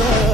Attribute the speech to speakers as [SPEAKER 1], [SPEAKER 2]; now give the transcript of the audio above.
[SPEAKER 1] ثاني